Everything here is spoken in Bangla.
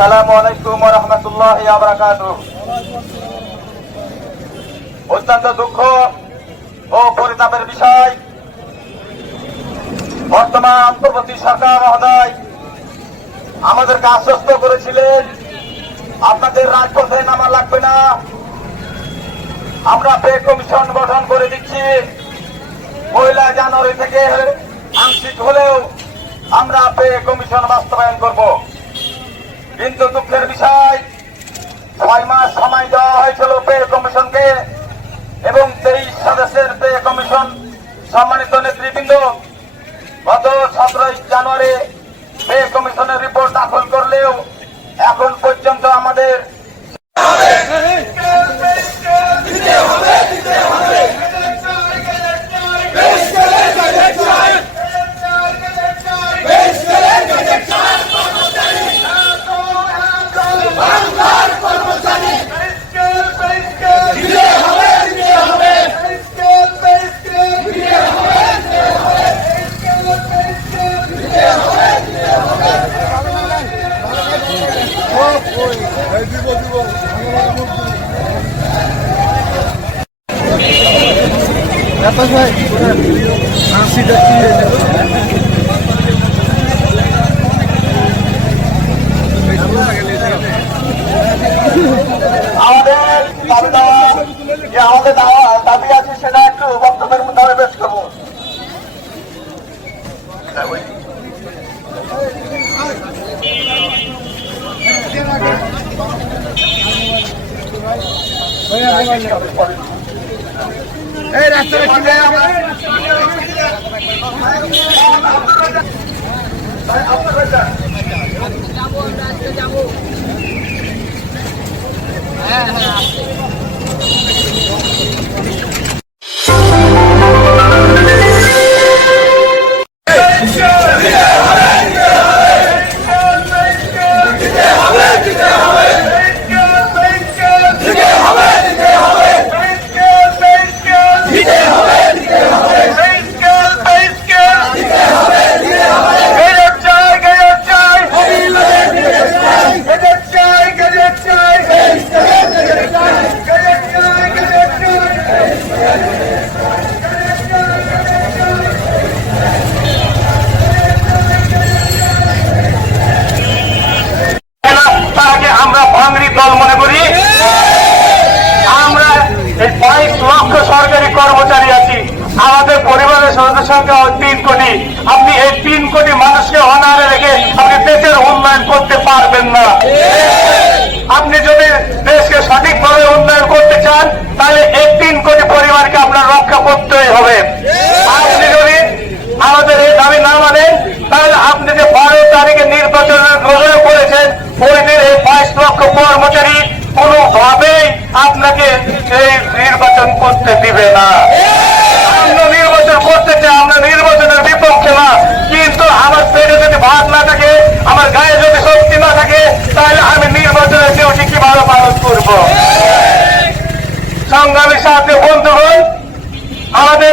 আসসালামু আলাইকুম ওয়া রাহমাতুল্লাহি ওয়া বারাকাতুহু। অত্যন্ত দুঃখ ও পরিতাপের বিষয়, বর্তমান অন্তর্বর্তী সরকার মহোদয় আমাদেরকে আশ্বস্ত করেছিলেন আপনাদের রাজপথে নামা লাগবে না, আমরা পে কমিশন গঠন করে দিচ্ছি। 1 জানুয়ারি থেকে আংশিক হলেও আমরা পে কমিশন বাস্তবায়ন করব। কিন্তু দুঃখের বিষয়, 6 মাস সময় দেওয়া হয়েছিল পে কমিশনকে এবং 23 সদস্যের পে কমিশন। সম্মানিত নেতৃবৃন্দ, গত 17 জানুয়ারি পে কমিশনের রিপোর্ট দাখিল করলেও এখন পর্যন্ত আমাদের আমাদের দাবি আছে, সেটা একটু বক্তব্যের মধ্যে আমরা পেশ করবো। এই রাস্তাটা সরকারি কর্মচারী আছি, আমাদের পরিবারের সদস্য সংখ্যা 3 কোটি। আপনি এই 3 কোটি মানুষকে অনাহারে রেখে আপনি দেশের উন্নয়ন করতে পারবেন না। আপনি যদি দেশকে সঠিকভাবে উন্নয়ন করতে চান, তাহলে এই 3 কোটি পরিবারকে আপনার রক্ষা করতেই হবে। আপনি যদি আমাদের এই দাবি না মানেন, তাহলে আপনি যে 12 তারিখে নির্বাচনের ঘোষণা করেছেন, ওই দিন এই 22 লক্ষ কর্মচারী কোনোভাবেই আপনাকে এই নির্বাচন করতে দিবে না। আমরা নির্বাচন করতে চাই, আমরা নির্বাচনের বিপক্ষে না, কিন্তু আমার পেটে যদি ভাত না থাকে, আমার গায়ে যদি শক্তি না থাকে, তাহলে আমি নির্বাচনের ডিউটি কিভাবে পালন করব? সংগ্রামী সাথে বন্ধুগণ, আমাদের